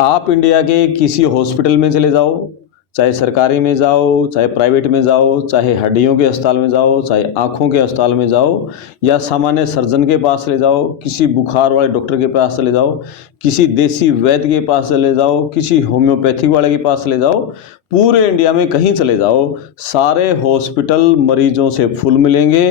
आप इंडिया के किसी हॉस्पिटल में चले जाओ, चाहे सरकारी में जाओ, चाहे प्राइवेट में जाओ, चाहे हड्डियों के अस्पताल में जाओ, चाहे आँखों के अस्पताल में जाओ, या सामान्य सर्जन के पास चले जाओ, किसी बुखार वाले डॉक्टर के पास चले जाओ, किसी देसी वैद्य के पास चले जाओ, किसी होम्योपैथिक वाले के पास चले जाओ, पूरे इंडिया में कहीं चले जाओ, सारे हॉस्पिटल मरीजों से फुल मिलेंगे,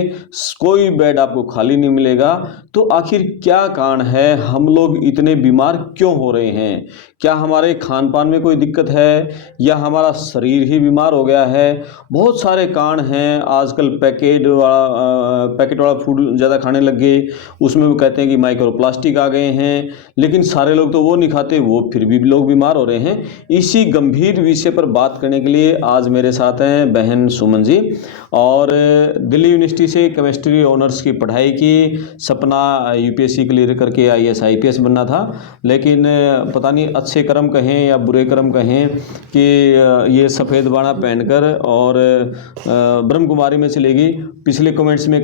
कोई बेड आपको खाली नहीं मिलेगा। तो आखिर क्या कारण है, हम लोग इतने बीमार क्यों हो रहे हैं? क्या हमारे खान पान में कोई दिक्कत है, या हमारा शरीर ही बीमार हो गया है? बहुत सारे कारण हैं। आजकल पैकेट वाला फूड ज़्यादा खाने लग गए, उसमें वो कहते हैं कि माइक्रो प्लास्टिक आ गए हैं, लेकिन सारे लोग तो वो नहीं खाते, वो फिर भी लोग बीमार हो रहे हैं। इसी गंभीर विषय पर बात करने के लिए आज मेरे साथ हैं बहन सुमन जी, और दिल्ली यूनिवर्सिटी से केमिस्ट्री ऑनर्स की पढ़ाई की, सपना यूपीएससी क्लियर करके आईएएस आईपीएस बनना था, लेकिन पता नहीं अच्छे कर्म कहें या बुरे कर्म कहें कि ये सफ़ेद बाणा पहनकर और ब्रह्म कुमारी में चली गई। पिछले कमेंट्स में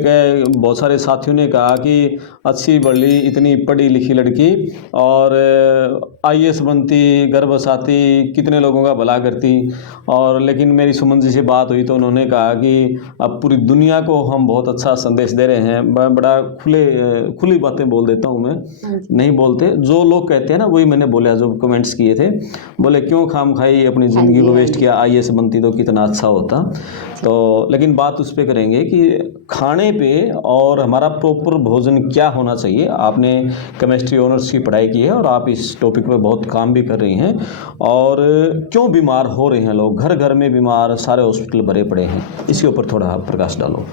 बहुत सारे साथियों ने कहा कि अच्छी बड़ी इतनी पढ़ी लिखी लड़की और आईएएस बनती, घर बसाती, कितने लोगों का भला करती। और लेकिन मेरी सुमन जी से बात हुई तो उन्होंने कहा कि अब पूरी दुनिया को हम बहुत अच्छा संदेश दे रहे हैं। बड़ा खुली बातें बोल देता हूँ मैं, नहीं बोलते जो लोग कहते हैं ना वही मैंने बोला, जो कमेंट्स किए थे, बोले क्यों खाम खाई अपनी ज़िंदगी को वेस्ट किया, आईएएस बनती तो कितना अच्छा होता। तो लेकिन बात उस पर करेंगे कि खाने पे और हमारा प्रॉपर भोजन क्या होना चाहिए। आपने केमिस्ट्री ऑनर्स की पढ़ाई की है और आप इस टॉपिक पे बहुत काम भी कर रही हैं, और क्यों बीमार हो रहे हैं लोग, घर घर में बीमार, सारे हॉस्पिटल भरे पड़े हैं, इसके ऊपर थोड़ा प्रकाश डालो।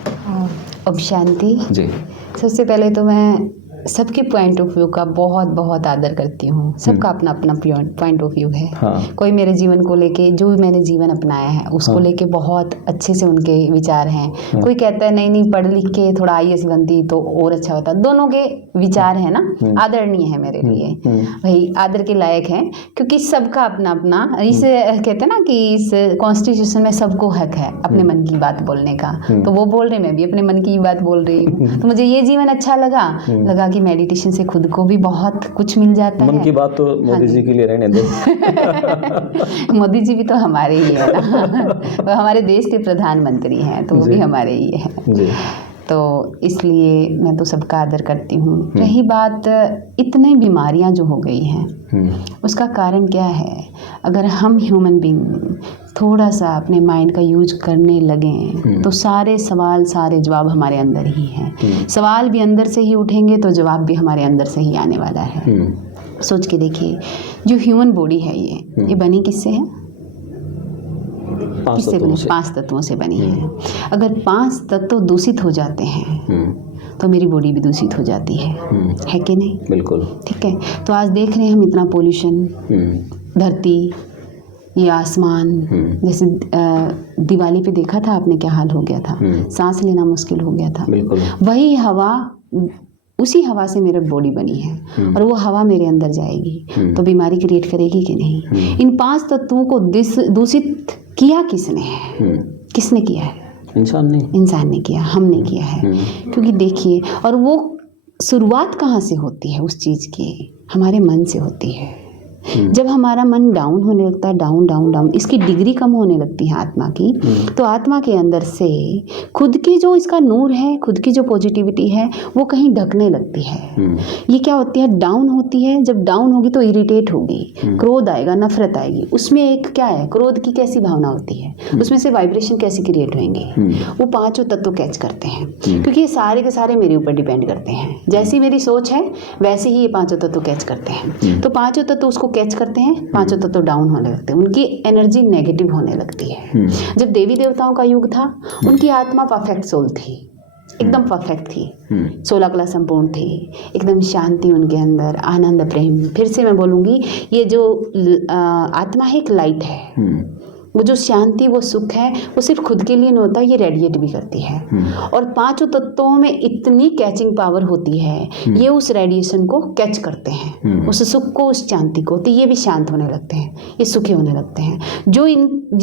अब शांति जी, सबसे पहले तो मैं सबके पॉइंट ऑफ व्यू का बहुत बहुत आदर करती हूँ। सबका अपना अपना पॉइंट ऑफ व्यू है। हाँ। कोई मेरे जीवन को लेके, जो भी मैंने जीवन अपनाया है उसको हाँ। लेके बहुत अच्छे से उनके विचार हैं। हाँ। कोई कहता है नहीं नहीं पढ़ लिख के थोड़ा आईएएस बनती तो और अच्छा होता। दोनों के विचार है ना, आदरणीय है मेरे लिए, भाई आदर के लायक है, क्योंकि सबका अपना अपना, इसे कहते हैं ना कि इस कॉन्स्टिट्यूशन में सबको हक है अपने मन की बात बोलने का। तो वो बोल रहे, मैं भी अपने मन की बात बोल रही हूँ। तो मुझे ये जीवन अच्छा लगा कि मेडिटेशन से खुद को भी बहुत कुछ मिल जाता है। मन की बात तो मोदी जी के लिए रहने दो। मोदी जी भी तो हमारे ही है ना, वो हमारे देश के प्रधानमंत्री हैं, तो वो भी हमारे ही है जी। तो इसलिए मैं तो सबका आदर करती हूँ। रही बात इतनी बीमारियाँ जो हो गई हैं, उसका कारण क्या है? अगर हम ह्यूमन बीइंग थोड़ा सा अपने माइंड का यूज करने लगें तो सारे सवाल, सारे जवाब हमारे अंदर ही हैं। सवाल भी अंदर से ही उठेंगे तो जवाब भी हमारे अंदर से ही आने वाला है। सोच के देखिए, जो ह्यूमन बॉडी है ये बनी किससे है? किससे बनी? 5 तत्वों से बनी है। अगर 5 तत्व दूषित हो जाते हैं तो मेरी बॉडी भी दूषित हो जाती है कि नहीं? बिल्कुल। ठीक है। तो आज देख रहे हैं हम इतना पोल्यूशन, धरती, ये आसमान, जैसे दिवाली पे देखा था आपने क्या हाल हो गया था, सांस लेना मुश्किल हो गया था। बिल्कुल। वही हवा, उसी हवा से मेरी बॉडी बनी है और वो हवा मेरे अंदर जाएगी तो बीमारी क्रिएट करेगी कि नहीं? इन 5 तत्वों को दूषित किया किसने है? किसने किया है? इंसान ने किया, हमने किया है। क्योंकि देखिए, और वो शुरुआत कहाँ से होती है उस चीज़ की? हमारे मन से होती है। जब हमारा मन डाउन होने लगता है, डाउन डाउन डाउन, इसकी डिग्री कम होने लगती है आत्मा की, तो आत्मा के अंदर से खुद की जो इसका नूर है, खुद की जो पॉजिटिविटी है, वो कहीं ढकने लगती है। ये क्या होती है? डाउन होती है। जब डाउन होगी तो इरिटेट होगी, क्रोध आएगा, नफरत आएगी। उसमें एक क्या है, क्रोध की कैसी भावना होती है, उसमें से वाइब्रेशन कैसी क्रिएट होंगे, वो 5 तत्व कैच करते हैं। क्योंकि ये सारे के सारे मेरे ऊपर डिपेंड करते हैं। जैसी मेरी सोच है वैसे ही ये 5 तत्व कैच करते हैं। तो 5 तत्व उसको कैच करते हैं, 5 तत्व डाउन होने लगते हैं, उनकी एनर्जी नेगेटिव होने लगती है। जब देवी देवताओं का युग था, उनकी आत्मा परफेक्ट सोल थी, एकदम परफेक्ट थी, 16 कला संपूर्ण थी, एकदम शांति उनके अंदर, आनंद, प्रेम। फिर से मैं बोलूँगी, ये जो आत्मा है एक लाइट है, वो जो शांति, वो सुख है, वो सिर्फ खुद के लिए नहीं होता, ये रेडिएट भी करती है। और पांचों तत्वों में इतनी कैचिंग पावर होती है, ये उस रेडिएशन को कैच करते हैं, उस सुख को, उस शांति को, तो ये भी शांत होने लगते हैं, ये सुखी होने लगते हैं। जो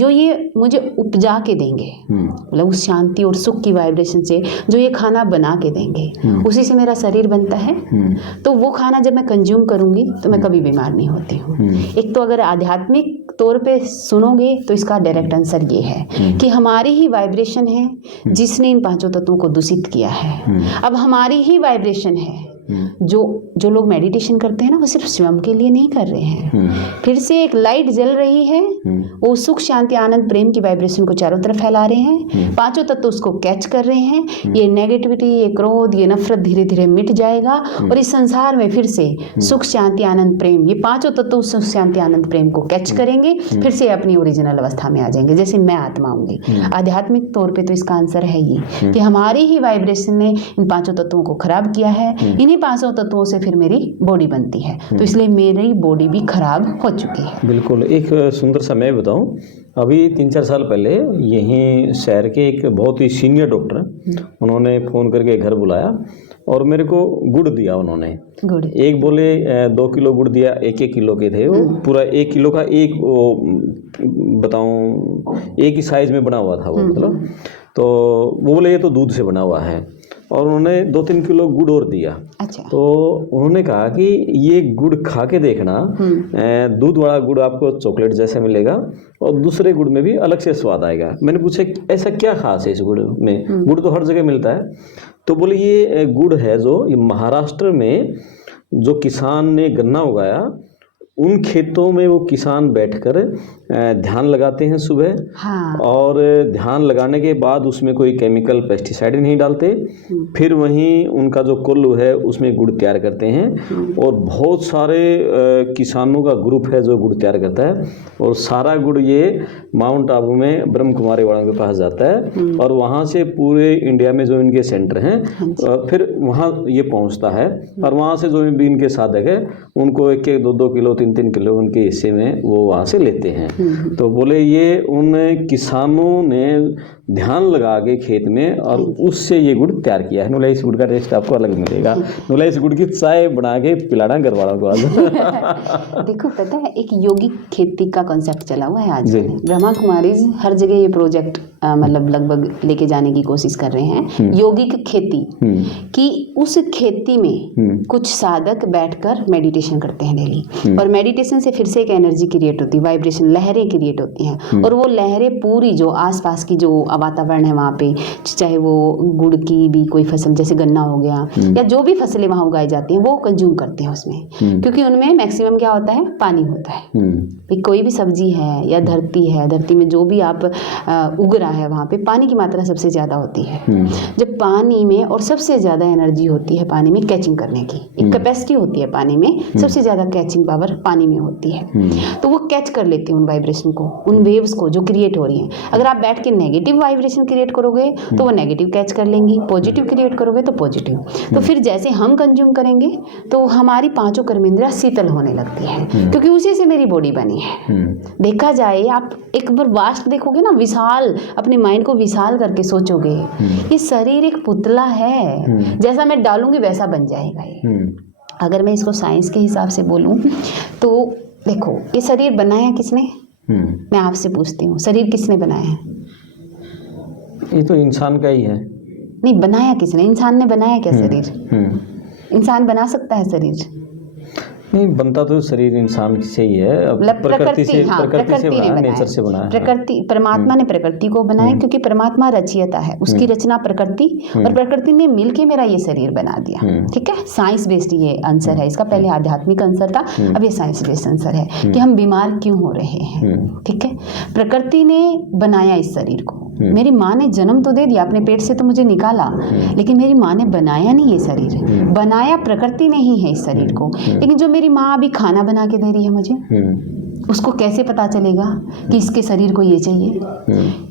ये मुझे उपजा के देंगे, मतलब उस शांति और सुख की वाइब्रेशन से जो ये खाना बना के देंगे, उसी से मेरा शरीर बनता है। तो वो खाना जब मैं कंज्यूम करूंगी तो मैं कभी बीमार नहीं होती हूँ। एक तो अगर आध्यात्मिक तौर पे सुनोगे तो इसका डायरेक्ट आंसर ये है कि हमारी ही वाइब्रेशन है जिसने इन पांचों तत्वों को दूषित किया है। अब हमारी ही वाइब्रेशन है। जो लोग मेडिटेशन करते हैं ना, वो सिर्फ स्वयं के लिए नहीं कर रहे हैं। फिर से एक लाइट जल रही है, वो सुख, शांति, आनंद, प्रेम की वाइब्रेशन को चारों तरफ फैला रहे हैं। पांचों तत्व उसको कैच कर रहे हैं। ये नेगेटिविटी, ये क्रोध, ये नफरत धीरे धीरे मिट जाएगा और इस संसार में फिर से सुख, शांति, आनंद, प्रेम, ये पांचों तत्व सुख, शांति, आनंद, प्रेम को कैच करेंगे, फिर से अपनी ओरिजिनल अवस्था में आ जाएंगे, जैसे मैं आत्मा होंगी। आध्यात्मिक तौर पे तो इसका आंसर है ही कि हमारी ही वाइब्रेशन ने इन पांचों तत्वों को खराब किया है। इन्हीं पांचों तत्वों से फिर मेरी बॉडी बनती है, तो इसलिए मेरी बॉडी भी खराब हो चुकी है। बिल्कुल। एक सुंदर सा मैं बताऊं, अभी 3-4 साल पहले यहीं शहर के एक बहुत ही सीनियर डॉक्टर, उन्होंने फ़ोन करके घर बुलाया और मेरे को गुड़ दिया उन्होंने। गुड़ एक बोले 2 किलो गुड़ दिया, 1-1 किलो के थे वो, पूरा 1 किलो का एक बताऊं एक ही साइज में बना हुआ था वो, मतलब। तो वो बोले ये तो दूध से बना हुआ है, और उन्होंने 2-3 किलो गुड़ और दिया। अच्छा। तो उन्होंने कहा कि ये गुड़ खा के देखना, दूध वाला गुड़ आपको चॉकलेट जैसा मिलेगा और दूसरे गुड़ में भी अलग से स्वाद आएगा। मैंने पूछा ऐसा क्या खास है इस गुड़ में? गुड़ तो हर जगह मिलता है। तो बोले ये गुड़ है जो ये महाराष्ट्र में जो किसान ने गन्ना उगाया, उन खेतों में वो किसान बैठकर ध्यान लगाते हैं सुबह। हाँ। और ध्यान लगाने के बाद उसमें कोई केमिकल पेस्टिसाइड नहीं डालते, फिर वहीं उनका जो कोल्लू है उसमें गुड़ तैयार करते हैं। और बहुत सारे किसानों का ग्रुप है जो गुड़ तैयार करता है, और सारा गुड़ ये माउंट आबू में ब्रह्म कुमारी वालों के पास जाता है, और वहाँ से पूरे इंडिया में जो इनके सेंटर हैं फिर वहाँ ये पहुँचता है, और वहाँ से जो भी इनके साधक है उनको 1-1, 2-2 किलो, 3-3 किलो उनके हिस्से में वो वहाँ से लेते हैं। तो बोले ये उन किसानों ने ध्यान लगा के खेत में और उससे ये गुड़ तैयार किया है। नोला इस गुड़ का टेस्ट आपको अलग मिलेगा। नोला इस गुड़ की चाय बना के पिलाना घर वालों को आज। देखो, पता है एक यौगिक खेती का कॉन्सेप्ट चला हुआ है आज। ब्रह्मा कुमारीज हर जगह ये प्रोजेक्ट मतलब लगभग लेके जाने की कोशिश कर रहे हैं, यौगिक खेती कि उस खेती में कुछ साधक बैठकर मेडिटेशन करते हैं डेली, और मेडिटेशन से फिर से एक एनर्जी क्रिएट होती है, वाइब्रेशन, लहरें क्रिएट होती हैं, और वो लहरें पूरी जो आसपास की जो वातावरण है वहाँ पे, चाहे वो गुड़ की भी कोई फसल जैसे गन्ना हो गया या जो भी फसलें वहाँ उगाई जाती हैं, वो कंज्यूम करते हैं उसमें, क्योंकि उनमें मैक्सिमम क्या होता है, पानी होता है। कोई भी सब्जी है या धरती है, धरती में जो भी आप उग रहा है वहाँ पे पानी की मात्रा सबसे ज़्यादा होती है। जब पानी में, और सबसे ज़्यादा एनर्जी होती है पानी में कैचिंग करने की, एक कैपेसिटी होती है पानी में, सबसे ज़्यादा कैचिंग पावर पानी में होती है। तो वो कैच कर लेते हैं उन वाइब्रेशन को, उन वेव्स को जो क्रिएट हो रही हैं। अगर आप बैठ के नेगेटिव वाइब्रेशन क्रिएट करोगे तो वो नेगेटिव कैच कर लेंगी, पॉजिटिव क्रिएट करोगे तो पॉजिटिव। तो फिर जैसे हम कंज्यूम करेंगे तो हमारी पांचों कर्मेंद्रियां शीतल होने लगती है, क्योंकि उसी से मेरी बॉडी बनी है। देखा जाए, आप एक बार वास्ट देखोगे ना, विशाल, अपने माइंड को विशाल करके सोचोगे, ये शरीर एक पुतला है, जैसा मैं डालूंगी वैसा बन जाएगा ये। अगर मैं इसको साइंस के हिसाब से बोलूं तो देखो, ये शरीर बनाया किसने? मैं आपसे पूछती हूँ, शरीर किसने बनाया है? ये तो इंसान का ही है। नहीं, बनाया किसने? इंसान ने बनाया क्या शरीर? इंसान बना सकता है शरीर? नहीं, बनता तो शरीर इंसान से ही है, प्रकृति से, प्रकृति से बना, नेचर से बना है। प्रकृति, परमात्मा ने प्रकृति को बनाया, क्योंकि परमात्मा रचयिता है, उसकी रचना प्रकृति, और प्रकृति ने मिलके मेरा ये शरीर बना दिया। ठीक है, साइंस बेस्ड ये आंसर है इसका। पहले आध्यात्मिक आंसर था, अब ये साइंस बेस्ड आंसर है कि हम बीमार क्यों हो रहे हैं। ठीक है, प्रकृति ने बनाया इस शरीर को। मेरी माँ ने जन्म तो दे दिया, अपने पेट से तो मुझे निकाला, लेकिन मेरी माँ ने बनाया नहीं ये शरीर, बनाया प्रकृति ने ही है इस शरीर को। लेकिन जो मेरी माँ अभी खाना बना के दे रही है मुझे, उसको कैसे पता चलेगा कि इसके शरीर को ये चाहिए?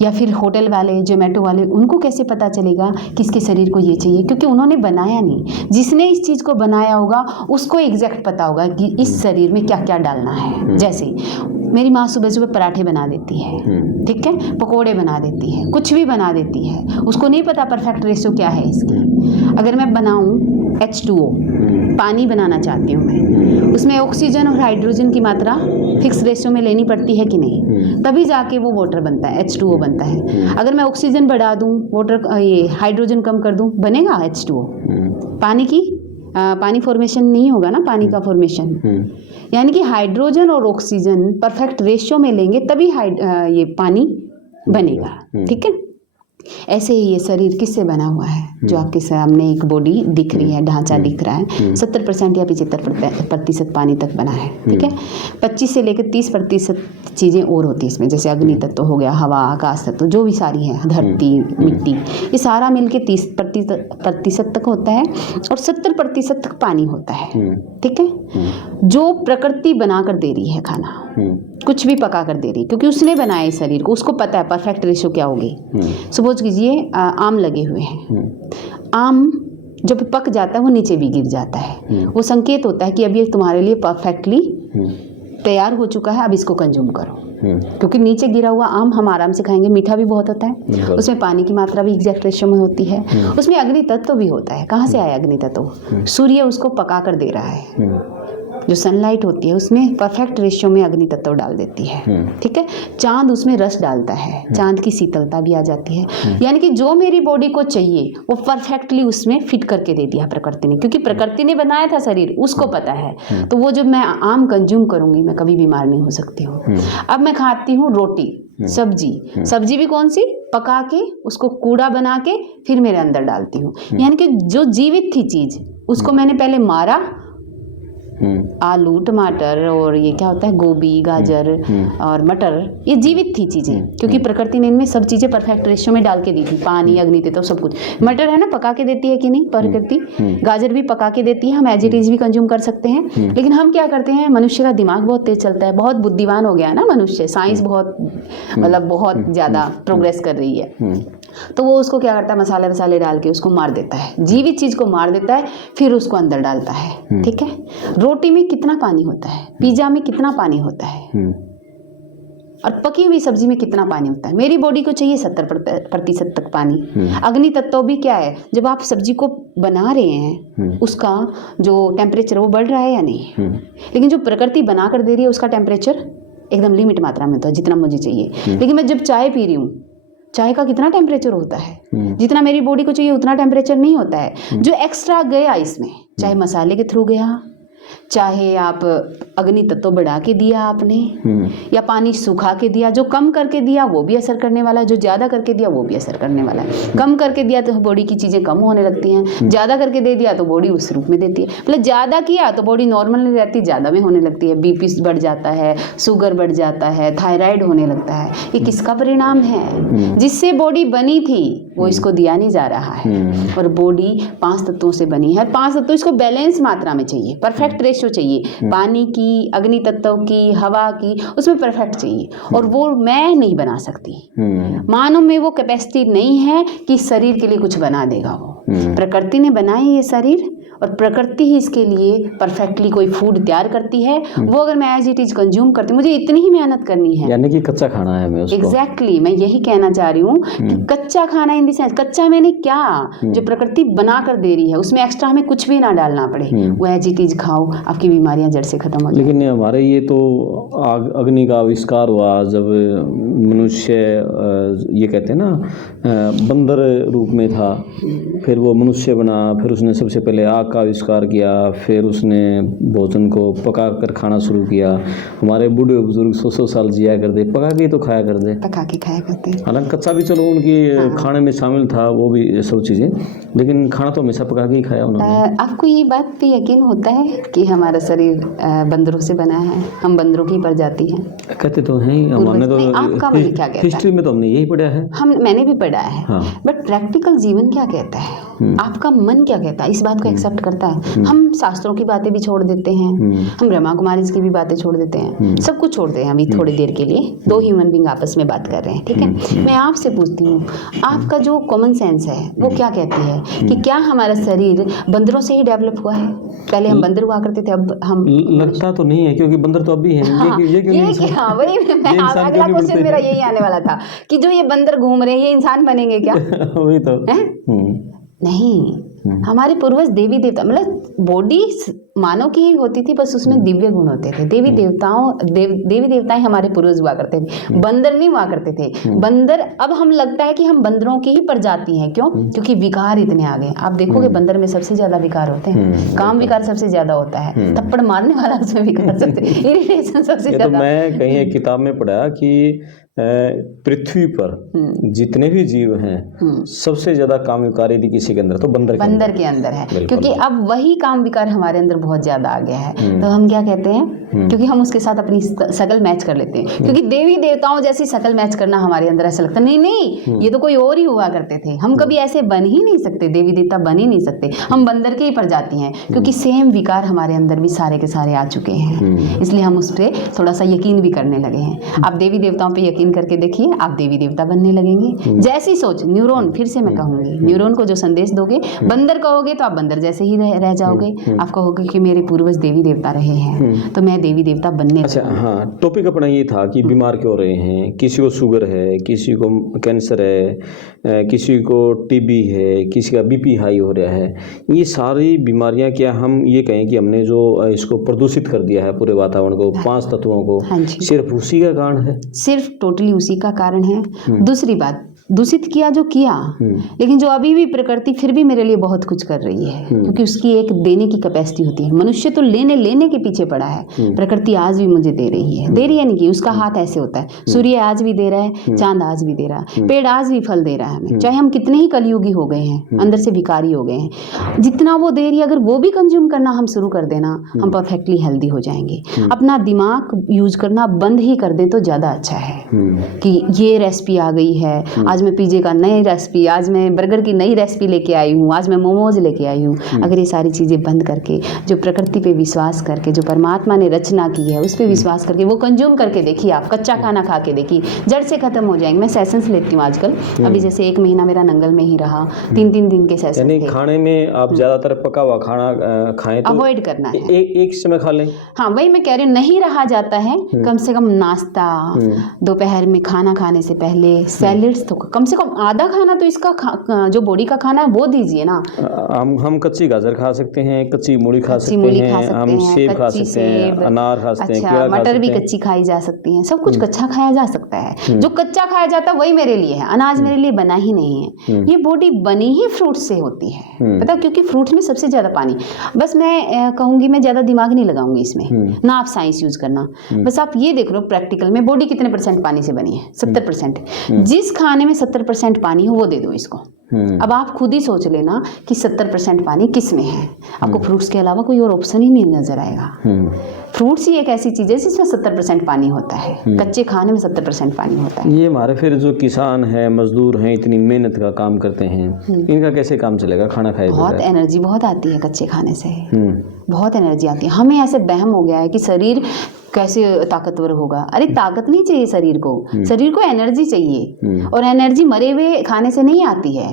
या फिर होटल वाले, जोमेटो वाले, उनको कैसे पता चलेगा कि इसके शरीर को ये चाहिए? क्योंकि उन्होंने बनाया नहीं। जिसने इस चीज़ को बनाया होगा उसको एग्जैक्ट पता होगा कि इस शरीर में क्या क्या डालना है। जैसे मेरी माँ सुबह सुबह पराठे बना देती है, ठीक है, पकोड़े बना देती है, कुछ भी बना देती है, उसको नहीं पता परफेक्ट रेशियो क्या है इसकी। अगर मैं बनाऊँ H2O, पानी बनाना चाहती हूँ मैं, उसमें ऑक्सीजन और हाइड्रोजन की मात्रा फिक्स रेशियो में लेनी पड़ती है कि नहीं? तभी जाके वो वाटर बनता है, H2O बनता है। अगर मैं ऑक्सीजन बढ़ा दूँ, वाटर ये हाइड्रोजन कम कर दूँ, बनेगा H2O? पानी फॉर्मेशन नहीं होगा ना, पानी का फॉर्मेशन। यानी कि हाइड्रोजन और ऑक्सीजन परफेक्ट रेशियो में लेंगे तभी ये पानी बनेगा, ठीक है। ऐसे ही ये शरीर किससे बना हुआ है? जो आपके सामने एक बॉडी दिख रही है, ढांचा दिख रहा है, 70% या 75% पानी तक बना है, ठीक है। 25 से लेकर 30% चीज़ें और होती है इसमें, जैसे अग्नि तत्व हो गया, हवा, आकाश तत्व, जो भी सारी है, धरती, मिट्टी, ये सारा मिलके 30% तक होता है और 70% तक पानी होता है, ठीक है। जो प्रकृति बना कर दे रही है खाना, कुछ भी पका कर दे रही है, क्योंकि उसने बनाया इस शरीर को, उसको पता है परफेक्ट रेशियो क्या होगी। सपोज कीजिए आम लगे हुए हैं, आम जब पक जाता है वो नीचे भी गिर जाता है, वो संकेत होता है कि अब ये तुम्हारे लिए परफेक्टली तैयार हो चुका है, अब इसको कंज्यूम करो। क्योंकि नीचे गिरा हुआ आम हम आराम से खाएंगे, मीठा भी बहुत होता है, उसमें पानी की मात्रा भी एग्जैक्ट रेशियो में होती है, उसमें अग्नि तत्व भी होता है। कहाँ से आया अग्नि तत्व? सूर्य उसको पका कर दे रहा है, जो सनलाइट होती है उसमें परफेक्ट रेशियो में अग्नि तत्व डाल देती है, ठीक है। चांद उसमें रस डालता है, चांद की शीतलता भी आ जाती है। यानी कि जो मेरी बॉडी को चाहिए वो परफेक्टली उसमें फिट करके दे दिया प्रकृति ने, क्योंकि प्रकृति ने बनाया था शरीर, उसको पता है। तो वो जब मैं आम कंज्यूम करूंगी, मैं कभी बीमार नहीं हो सकती हूँ। अब मैं खाती हूँ रोटी, सब्जी भी कौन सी? पका के उसको कूड़ा बना के फिर मेरे अंदर डालती हूँ। यानी कि जो जीवित थी चीज, उसको मैंने पहले मारा, आलू, टमाटर और ये क्या होता है, गोभी, गाजर और मटर, ये जीवित थी चीज़ें, क्योंकि प्रकृति ने इनमें सब चीज़ें परफेक्ट रेशियो में डाल के दी थी। पानी, अग्नि तत्व, तो सब कुछ। मटर है ना, पका के देती है कि नहीं प्रकृति? गाजर भी पका के देती है, हम एज इट इज भी कंज्यूम कर सकते हैं। लेकिन हम क्या करते हैं, मनुष्य का दिमाग बहुत तेज चलता है, बहुत बुद्धिमान हो गया है ना मनुष्य, साइंस बहुत मतलब बहुत ज़्यादा प्रोग्रेस कर रही है। तो वो उसको क्या करता है, मसाले वसाले डाल के उसको मार देता है, जीवित चीज़ को मार देता है, फिर उसको अंदर डालता है, ठीक है। रोटी में कितना पानी होता है, पिज्जा में कितना पानी होता है, और पकी हुई सब्जी में कितना पानी होता है। मेरी बॉडी को चाहिए 70% तक पानी। अग्नि तत्व भी क्या है, जब आप सब्जी को बना रहे हैं उसका जो टेम्परेचर वो बढ़ रहा है या नहीं? लेकिन जो प्रकृति बना कर दे रही है उसका टेम्परेचर एकदम लिमिट मात्रा में, तो जितना मुझे चाहिए। लेकिन मैं जब चाय पी रही हूँ, चाय का कितना टेम्परेचर होता है? जितना मेरी बॉडी को चाहिए उतना टेम्परेचर नहीं होता है। जो एक्स्ट्रा गया इसमें, चाहे मसाले के थ्रू गया, चाहे आप अग्नि तत्व बढ़ा के दिया आपने, या पानी सुखा के दिया, जो कम करके दिया वो भी असर करने वाला है, जो ज़्यादा करके दिया वो भी असर करने वाला है। कम करके दिया तो बॉडी की चीज़ें कम होने लगती हैं, ज़्यादा करके दे दिया तो बॉडी उस रूप में देती है। मतलब ज़्यादा किया तो बॉडी नॉर्मल नहीं रहती, ज़्यादा में होने लगती है, बीपी बढ़ जाता है, शुगर बढ़ जाता है, थायराइड होने लगता है। ये किसका परिणाम है? जिससे बॉडी बनी थी वो इसको दिया नहीं जा रहा है। और बॉडी 5 तत्वों से बनी है, 5 तत्व इसको बैलेंस मात्रा में चाहिए, परफेक्ट रेशियो चाहिए, पानी की, अग्नि तत्व की, हवा की, उसमें परफेक्ट चाहिए। और वो मैं नहीं बना सकती, मानव में वो कैपेसिटी नहीं है कि शरीर के लिए कुछ बना देगा। वो प्रकृति ने बनाई ये शरीर, और प्रकृति ही इसके लिए परफेक्टली कोई फूड तैयार करती है। वो अगर मैं एज इट इज कंज्यूम करती हूँ, मुझे इतनी ही मेहनत करनी है, यानी कि कच्चा खाना है हमें उसको। एग्जैक्टली मैं यही कहना चाह रही हूँ कि कच्चा खाना इन द सेंस, कच्चा मैंने क्या, जो प्रकृति बना कर दे रही है उसमें एक्स्ट्रा हमें कुछ भी ना डालना पड़े, वो एज इट इज खाओ, आपकी बीमारियां जड़ से खत्म हो जाए। लेकिन हमारे ये तो अग्नि का आविष्कार हुआ जब मनुष्य ये कहते हैं ना बंदर रूप में था, फिर वो मनुष्य बना, फिर उसने सबसे पहले आग का आविष्कार किया, फिर उसने भोजन को पका कर खाना शुरू किया। हमारे बूढ़े बुजुर्ग 100 साल जिया करते, पका के तो खाया करते, पका के खाया करते। हालांकि कच्चा भी चलो उनकी खाने में शामिल था, वो भी सब चीज़ें, लेकिन खाना तो हमेशा पका के ही खाया उन्होंने। आपको ये बात पे यकीन होता है कि हमारा शरीर बंदरों से बना है, हम बंदरों की प्रजाति हैं? कहते तो हैं, हमने तो आपका मन क्या कहता है? हिस्ट्री में तो हमने यही पढ़ा है, मैंने भी पढ़ा है, बट प्रैक्टिकल जीवन क्या कहता है? आपका मन क्या कहता है? इस बात को एक्सेप्ट करता है। हम शास्त्रों की बातें भी छोड़ देते हैं, हम ब्रह्मा कुमारी की भी बातें छोड़ देते हैं, सब कुछ छोड़ दें अभी थोड़ी देर के लिए। दो ह्यूमन बींग आपस में बात कर रहे हैं, ठीक है। मैं आपसे पूछती हूँ, आपका जो कॉमन सेंस है वो क्या कहती है कि क्या हमारा शरीर बंदरों से ही डेवलप हुआ है? पहले हम बंदर हुआ करते थे, अब हम लगता तो नहीं है, क्योंकि बंदर तो अब भी हैं। हाँ, ये क्या वही मैं अगला क्वेश्चन मेरा यही आने वाला था कि जो ये बंदर घूम रहे हैं ये इंसान बनेंगे क्या? वही तो नहीं, हमारे पूर्वज देवी देवता, मतलब बॉडी मानव की ही होती थी, बस उसमें दिव्य गुण होते थे। देवी देवताएं हमारे पूर्वज हुआ करते थे, बंदर नहीं हुआ करते थे। बंदर अब हम लगता है कि हम बंदरों की ही प्रजाति हैं, क्यों? क्योंकि विकार इतने आ गए। आप देखोगे बंदर में सबसे ज्यादा विकार होते हैं, काम विकार सबसे ज्यादा होता है, थप्पड़ मारने वाला उसमें विकार सबसे, इरिटेशन सबसे तो ज्यादा। मैं कहीं एक किताब में पढ़ा कि पृथ्वी पर जितने भी जीव हैं सबसे ज्यादा काम विकार यदि किसी के अंदर तो बंदर के अंदर है, क्योंकि अब वही काम विकार हमारे अंदर बहुत ज्यादा आ गया है। तो हम क्या कहते हैं, क्योंकि हम उसके साथ अपनी शकल मैच कर लेते हैं, क्योंकि देवी देवताओं जैसी शकल मैच करना हमारे अंदर ऐसा लगता नहीं, ये तो कोई और ही हुआ करते थे, हम कभी ऐसे बन ही नहीं सकते, देवी देवता बन ही नहीं सकते, हम बंदर की ही प्रजाति हैं, क्योंकि सेम विकार हमारे अंदर भी सारे के सारे आ चुके हैं। इसलिए हम उस पर थोड़ा सा यकीन भी करने लगे हैं। आप देवी देवताओं पर यकीन करके देखिए, आप देवी देवता बनने लगेंगे। जैसी सोच, न्यूरॉन, फिर से मैं कहूंगी, न्यूरॉन को जो संदेश दोगे, बंदर कहोगे तो आप बंदर जैसे ही रह जाओगे। आप कहोगे कि मेरे पूर्वज देवी देवता रहे हैं, तो मैं देवी देवता बनने। अच्छा, हाँ, टॉपिक अपना ये था कि बीमार क्यों रहे हैं। किसी को शुगर है, किसी को कैंसर है, किसी को टीबी है, किसी का बीपी हाई हो रहा है। ये सारी बीमारियां क्या हम ये कहें कि हमने जो इसको प्रदूषित कर दिया है पूरे वातावरण को, 5 तत्वों को, सिर्फ उसी का कारण है? सिर्फ टोटली उसी का कारण है। दूसरी बात, दूषित किया जो किया, लेकिन जो अभी भी प्रकृति फिर भी मेरे लिए बहुत कुछ कर रही है, क्योंकि उसकी एक देने की कैपेसिटी होती है। मनुष्य तो लेने के पीछे पड़ा है, प्रकृति आज भी मुझे दे रही है नहीं कि उसका हाथ ऐसे होता है। सूर्य आज भी दे रहा है, चांद आज भी दे रहा है, पेड़ आज भी फल दे रहा है हमें, चाहे हम कितने ही कलयुगी हो गए हैं, अंदर से भिखारी हो गए हैं। जितना वो दे रही है, अगर वो भी कंज्यूम करना हम शुरू कर देना, हम परफेक्टली हेल्दी हो जाएंगे। अपना दिमाग यूज करना बंद ही कर दे तो ज्यादा अच्छा है कि ये रेसिपी आ गई है, आज मैं पिज्जे का नई रेसिपी, आज मैं बर्गर की नई रेसिपी लेके आई हूँ, आज मैं मोमोज लेके आई हूँ। अगर ये सारी चीज़ें बंद करके, जो प्रकृति पे विश्वास करके, जो परमात्मा ने रचना की है उस पे विश्वास करके वो कंज्यूम करके देखिए, आप कच्चा खाना खा के देखिए, जड़ से खत्म हो जाएंगे। मैं सेशंस लेती हूँ आजकल, अभी जैसे 1 महीना मेरा नंगल में ही रहा, 3-3 दिन के सेशन थे। खाने में आप ज्यादातर पका हुआ खाना खाएं तो अवॉइड करना है, एक समय खा लें। हाँ, वही मैं कह रही हूँ, नहीं रहा जाता है, कम से कम नाश्ता, दोपहर में खाना खाने से पहले सैलेड्स तो कम से कम आधा खाना तो इसका जो बॉडी का खाना है वो दीजिए ना। हम कच्ची गाजर खा सकते हैं, कच्ची मूली खा सकते हैं, हम सेब खा सकते हैं, अनार खा सकते हैं, केला खा मटर भी सकते हैं। कच्ची खाई जा सकती है, सब कुछ कच्चा खाया जा सकता है। जो कच्चा खाया जाता है वही मेरे लिए है, अनाज मेरे लिए बना ही नहीं है। ये बॉडी बनी ही फ्रूट से होती है, पता, क्योंकि फ्रूट में सबसे ज्यादा पानी। बस मैं कहूंगी, मैं ज्यादा दिमाग नहीं लगाऊंगी इसमें, ना आप साइंस यूज करना, बस आप ये देख लो प्रैक्टिकल में बॉडी कितने % पानी से बनी है, 70%। जिस खाने में 70% पानी हो वो दे दो इसको। अब आप खुद ही सोच लेना कि 70% पानी किस में है, आपको फ्रूट्स के अलावा कोई और ऑप्शन ही नहीं नजर आएगा। फ्रूट्स ही एक ऐसी चीज है जिसमें 70% पानी होता है, कच्चे खाने में 70% पानी होता है। ये हमारे फिर जो किसान हैं, मजदूर हैं, इतनी मेहनत का काम करते हैं, इनका कैसे काम चलेगा? खाना खाए बहुत एनर्जी बहुत आती है कच्चे खाने से, बहुत एनर्जी आती है। हमें ऐसे वहम हो गया है कि शरीर कैसे ताकतवर होगा। अरे ताकत नहीं चाहिए शरीर को एनर्जी चाहिए, और एनर्जी मरे हुए खाने से नहीं आती है।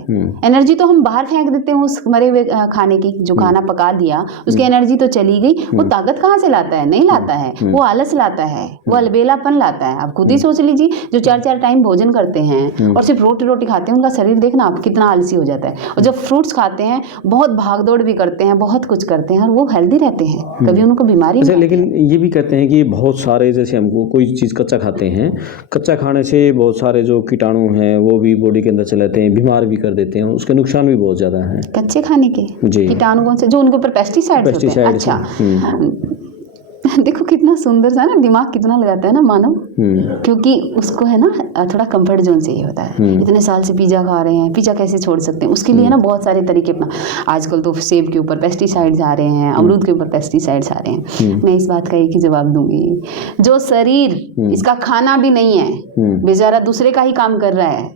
एनर्जी तो हम बाहर फेंक देते हैं उस मरे हुए खाने की, जो खाना पका दिया उसकी एनर्जी तो चली गई। वो ताकत कहाँ से लाता है? नहीं लाता है, वो आलस लाता है, वो अलबेलापन लाता है। आप खुद ही सोच लीजिए, जो 4-4 टाइम भोजन करते हैं और सिर्फ रोटी खाते हैं, उनका शरीर देखना आप कितना आलसी हो जाता है। और जब फ्रूट्स खाते हैं, बहुत भाग दौड़ भी करते हैं, बहुत कुछ करते हैं, और वो हेल्दी रहते हैं, कभी उनको बीमारी नहीं। लेकिन ये भी कहते हैं कि बहुत सारे, जैसे हमको कोई चीज़ कच्चा खाते हैं, कच्चा खाने से बहुत सारे जो कीटाणु हैं वो भी बॉडी के अंदर चले जाते हैं, बीमार भी कर देते हैं, उसके नुकसान भी बहुत ज़्यादा हैं। कच्चे खाने के कीटाणु कौन से? जो उनके ऊपर पेस्टिसाइड्स होते हैं। अच्छा, देखो कितना सुंदर सा ना, दिमाग कितना लगाता है ना मानव, क्योंकि उसको है ना थोड़ा कंफर्ट जोन चाहिए होता है। इतने साल से पिज़्ज़ा खा रहे हैं, पिज़्ज़ा कैसे छोड़ सकते हैं, उसके लिए ना बहुत सारे तरीके अपना। आजकल तो सेब के ऊपर पेस्टिसाइड्स आ रहे हैं, अमरूद के ऊपर पेस्टिसाइड्स आ रहे हैं। मैं इस बात का एक ही जवाब दूंगी, जो शरीर इसका खाना भी नहीं है, बेचारा दूसरे का ही काम कर रहा है,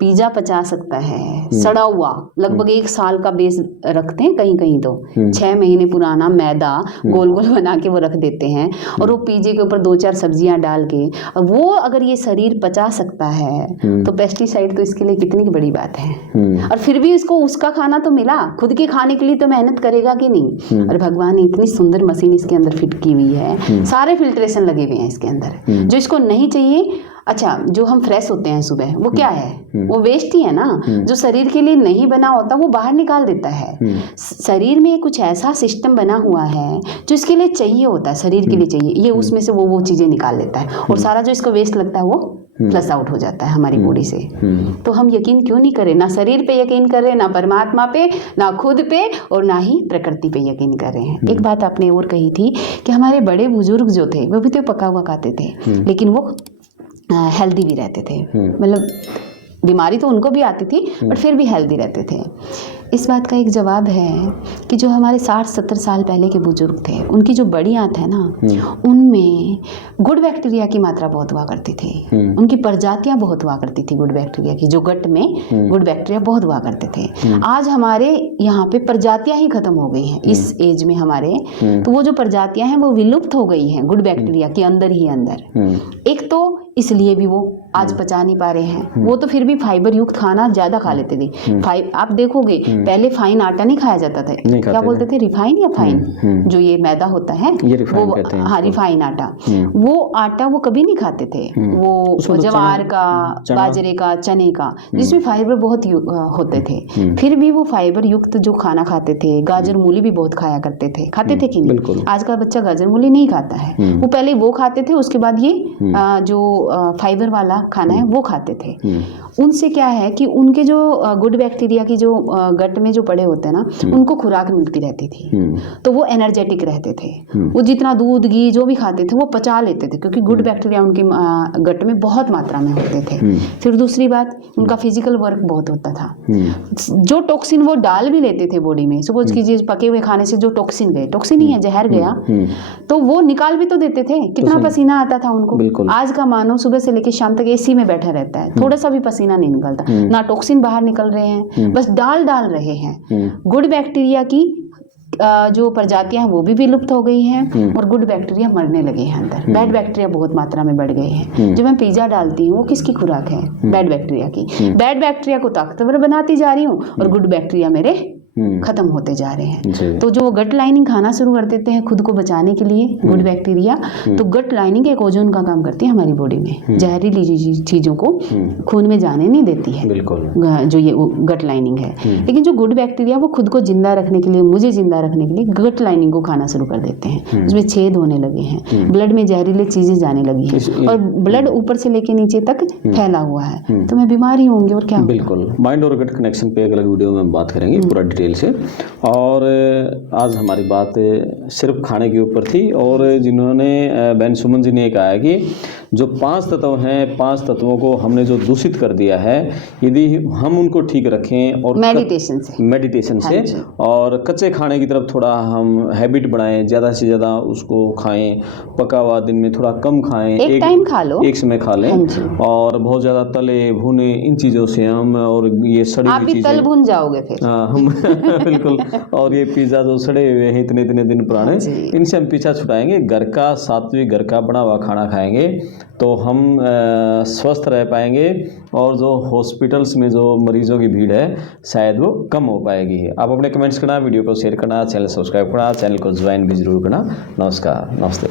पिज़्ज़ा पचा सकता है सड़ा हुआ, लगभग 1 साल का बेस रखते हैं कहीं कहीं तो 6 महीने पुराना मैदा गोल गोल बना के वो रख देते हैं, और वो पिज़्ज़े के ऊपर 2-4 सब्जियां डाल के, वो अगर ये शरीर पचा सकता है तो पेस्टिसाइड तो इसके लिए कितनी बड़ी बात है। और फिर भी इसको उसका खाना तो मिला, खुद के खाने के लिए तो मेहनत करेगा कि नहीं। और भगवान ने इतनी सुंदर मशीन इसके अंदर फिट की हुई है, सारे फिल्ट्रेशन लगे हुए हैं इसके अंदर, जो इसको नहीं चाहिए। अच्छा, जो हम फ्रेश होते हैं सुबह, वो क्या है, वो वेस्ट ही है ना, जो शरीर के लिए नहीं बना होता वो बाहर निकाल देता है। शरीर में कुछ ऐसा सिस्टम बना हुआ है जो इसके लिए चाहिए होता है, शरीर के लिए चाहिए, ये उसमें से वो चीज़ें निकाल लेता है, और सारा जो इसको वेस्ट लगता है वो फ्लश आउट हो जाता है हमारी बॉडी से। तो हम यकीन क्यों नहीं करें, ना शरीर पे यकीन कर रहे, ना परमात्मा पे, ना खुद पे, और ना ही प्रकृति पे यकीन कर रहे हैं। एक बात आपने और कही थी कि हमारे बड़े बुजुर्ग जो थे वो भी तो पका हुआ खाते थे, लेकिन वो हेल्दी भी रहते थे, मतलब बीमारी तो उनको भी आती थी बट फिर भी हेल्दी रहते थे। इस बात का एक जवाब है कि जो हमारे 60-70 साल पहले के बुजुर्ग थे, उनकी जो बड़ी आंत है ना, उनमें गुड बैक्टीरिया की मात्रा बहुत हुआ करती थी, उनकी प्रजातियां बहुत हुआ करती थी गुड बैक्टीरिया की, जो गट में गुड बैक्टीरिया बहुत हुआ करते थे। आज हमारे यहाँ पे प्रजातियां ही खत्म हो गई हैं इस एज में हमारे, तो वो जो प्रजातियां हैं वो विलुप्त हो गई हैं गुड बैक्टीरिया के अंदर ही अंदर। एक तो इसलिए भी वो आज पचा नहीं पा रहे हैं, वो तो फिर भी फाइबर युक्त खाना ज्यादा खा लेते थे। आप देखोगे पहले फाइन आटा नहीं खाया जाता था, क्या बोलते थे, रिफाइन या फाइन, जो ये मैदा होता है वो, हाँ रिफाइन आटा, वो आटा वो कभी नहीं खाते थे, वो जवार का, बाजरे का, चने का, जिसमें फाइबर बहुत होते थे। फिर भी वो फाइबर युक्त जो खाना खाते थे, गाजर मूली भी बहुत खाया करते थे, खाते थे कि नहीं। आज का बच्चा गाजर मूली नहीं खाता है, वो पहले वो खाते थे, उसके बाद ये जो फाइबर वाला खाना है वो खाते थे। उनसे क्या है कि उनके जो गुड बैक्टीरिया की जो गट में जो पड़े होते हैं ना, उनको खुराक मिलती रहती थी, तो वो एनर्जेटिक रहते थे, वो जितना दूध घी जो भी खाते थे वो पचा लेते थे, क्योंकि गुड बैक्टीरिया उनके गट में बहुत मात्रा में होते थे। फिर दूसरी बात, उनका फिजिकल वर्क बहुत होता था, जो टॉक्सिन वो डाल भी लेते थे बॉडी में, सपोज कीजिए पके हुए खाने से जो टॉक्सिन गए, टॉक्सिन ही है, जहर गया, तो वो निकाल भी तो देते थे, कितना पसीना आता था उनको। आज का मानव सुबह से लेकर शाम तक एसी में बैठा रहता है, थोड़ा सा भी पसीना नहीं निकलता, ना टॉक्सिन बाहर निकल रहे हैं, बस डाल रहे हैं। गुड बैक्टीरिया की जो प्रजातियां हैं वो भी विलुप्त हो गई हैं, और गुड बैक्टीरिया मरने लगे हैं अंदर। बैड बैक्टीरिया बहुत मात्रा में बढ़ गए हैं। जो मैं पिज्जा डालती हूँ वो किसकी खुराक है, बैड बैक्टीरिया की। बैड बैक्टीरिया को ताकतवर बनाती जा रही हूँ, और गुड बैक्टीरिया मेरे खत्म होते जा रहे हैं। तो जो गट लाइनिंग खाना शुरू कर देते हैं खुद को बचाने के लिए, गुड बैक्टीरिया, तो गट लाइनिंग एक ओजोन का काम करती है हमारी बॉडी में, जहरीली चीजों को खून में जाने नहीं देती है, जो ये गट लाइनिंग है। लेकिन जो गुड बैक्टीरिया वो खुद को जिंदा रखने के लिए, मुझे जिंदा रखने के लिए गट लाइनिंग को खाना शुरू कर देते हैं, उसमें छेद होने लगे हैं, ब्लड में जहरीली चीजें जाने लगी हैं, और ब्लड ऊपर से लेके नीचे तक फैला हुआ है, तो मैं बीमार ही होंगी और क्या। बिल्कुल, माइंड और गट कनेक्शन पे एक अलग वीडियो में हम बात करेंगे पूरा डिटेल से। और आज हमारी बात सिर्फ खाने के ऊपर थी, और जिन्होंने बहन सुमन जी ने कहा है कि जो 5 तत्व हैं, 5 तत्वों को हमने जो दूषित कर दिया है, यदि हम उनको ठीक रखें और मेडिटेशन से और कच्चे खाने की तरफ थोड़ा हम हैबिट बनाएं, ज़्यादा से ज़्यादा उसको खाएं, पका हुआ दिन में थोड़ा कम खाएं, एक टाइम खा लो, एक समय खा लें, और बहुत ज़्यादा तले भुने इन चीज़ों से हम, और ये सड़ी हुई चीज़ें, आप तल भुन जाओगे फिर, हम बिल्कुल, और ये पिज़्ज़ा जो सड़े हुए हैं इतने इतने दिन पुराने, इनसे हम पीछा छुड़ाएंगे, घर का सात्विक घर का बना हुआ खाना खाएंगे तो हम स्वस्थ रह पाएंगे, और जो हॉस्पिटल्स में जो मरीजों की भीड़ है शायद वो कम हो पाएगी। आप अपने कमेंट्स करना, वीडियो को शेयर करना, चैनल सब्सक्राइब करना, चैनल को ज्वाइन भी जरूर करना। नमस्कार, नमस्ते।